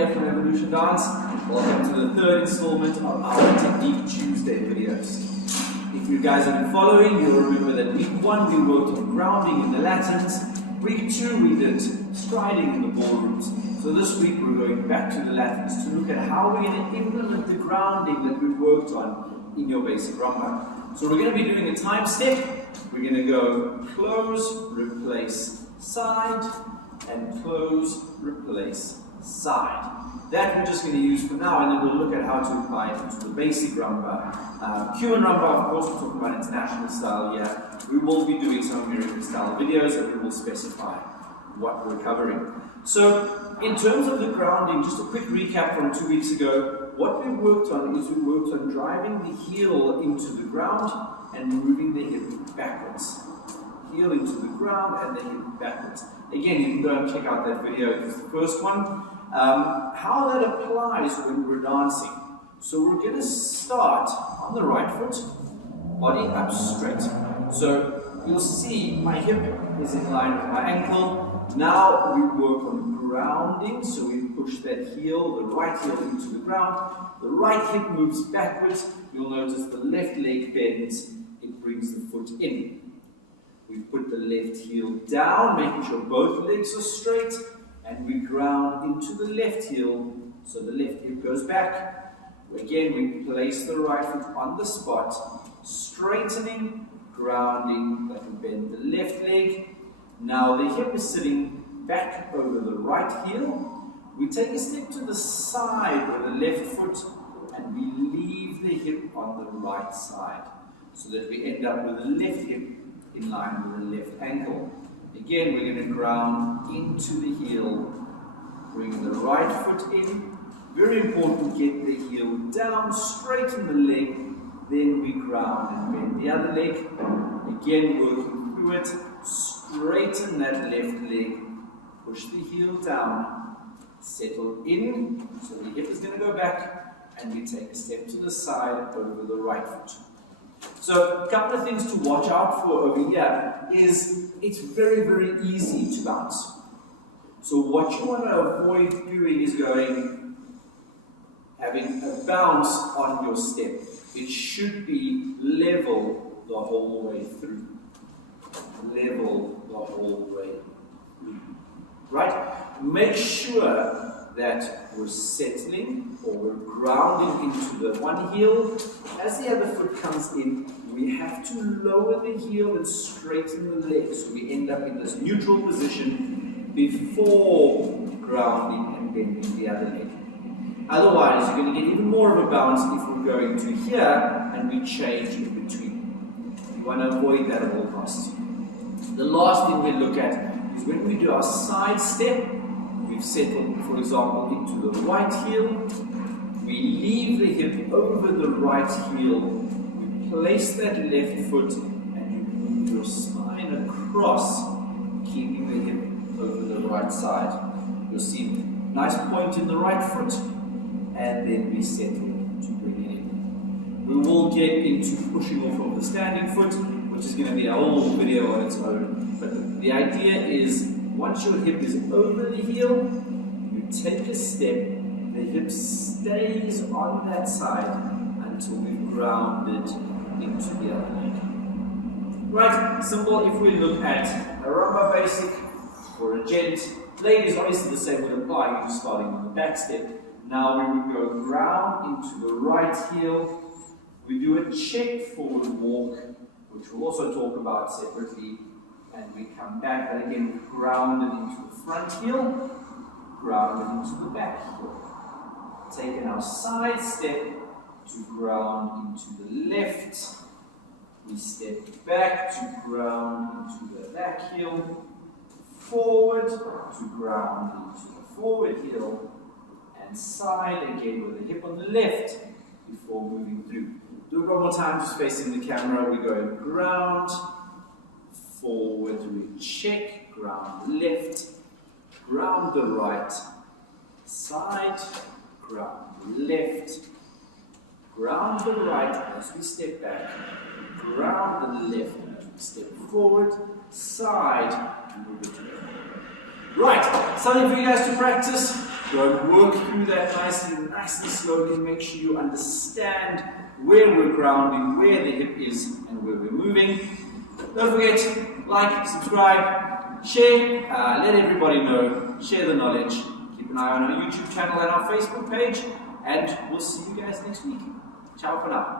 here from Evolution Dance. Welcome to the third installment of our Technique Tuesday videos. If you guys have been following, you'll remember that week 1 we worked on grounding in the Latins. Week 2 we did striding in the ballrooms. So this week we're going back to the Latins to look at how we're going to implement the grounding that we've worked on in your basic rumba. So we're going to be doing a time step. We're going to go close, replace, side, and close, replace, side. That we're just going to use for now, and then we'll look at how to apply it into the basic rumba. Cuban rumba, of course, we're talking about international style here. We will be doing some American style videos, and we will specify what we're covering. So, in terms of the grounding, just a quick recap from 2 weeks ago. What we worked on is we worked on driving the heel into the ground and moving the hip backwards. Heel into the ground and the hip backwards. Again, you can go and check out that video. It's the first one. How that applies when we're dancing. So we're going to start on the right foot, body up straight. So you'll see my hip is in line with my ankle. Now we work on grounding, so we push that heel, the right heel into the ground. The right hip moves backwards. You'll notice the left leg bends. It brings the foot in. We put the left heel down, making sure both legs are straight, and we ground into the left heel, so the left hip goes back. Again, we place the right foot on the spot, straightening, grounding, that will bend the left leg. Now the hip is sitting back over the right heel. We take a step to the side with the left foot, and we leave the hip on the right side, so that we end up with the left hip in line with the left ankle. Again, we're going to ground into the heel, bring the right foot in. Very important, get the heel down, straighten the leg, then we ground and bend the other leg. Again, working through it, straighten that left leg, push the heel down, settle in, so the hip is going to go back, and we take a step to the side over the right foot. So, a couple of things to watch out for over here is it's very, very easy to bounce. So what you want to avoid doing is having a bounce on your step. It should be level the whole way through. Level the whole way through. Right? Make sure that we're settling or we're grounding into the one heel. As the other foot comes in, we have to lower the heel and straighten the leg, so we end up in this neutral position before grounding and bending the other leg. Otherwise, you're going to get even more of a bounce if we're going to here and we change in between. You want to avoid that at all costs. The last thing we look at is when we do our side step. We've settled, for example, into the right heel. We leave the hip over the right heel. We place that left foot and you move your spine across, keeping the hip over the right side. You'll see nice point in the right foot, and then we settle to bring it in. We will get into pushing off of the standing foot, which is going to be a whole video on its own. But the idea is, once your hip is over the heel, you take a step, the hip stays on that side until we've grounded into the other leg. Right, simple. If we look at a rumba basic for a gent, ladies, obviously the same would apply. You're just starting on the back step. Now we would go ground into the right heel. We do a check forward walk, which we'll also talk about separately. And we come back, and again, grounded into the front heel, grounded into the back heel. Taking our side step to ground into the left. We step back to ground into the back heel. Forward to ground into the forward heel. And side again with the hip on the left before moving through. Do it one more time, just facing the camera. We go ground. Forward, we check, ground left, ground the right, side, ground left, ground the right as we step back, ground the left as we step forward, side, and move it together. Right, something for you guys to practice. Go and work through that nicely and slowly. Make sure you understand where we're grounding, where the hip is, and where we're moving. Don't forget, like, subscribe, share, let everybody know, share the knowledge. Keep an eye on our YouTube channel and our Facebook page, and we'll see you guys next week. Ciao for now.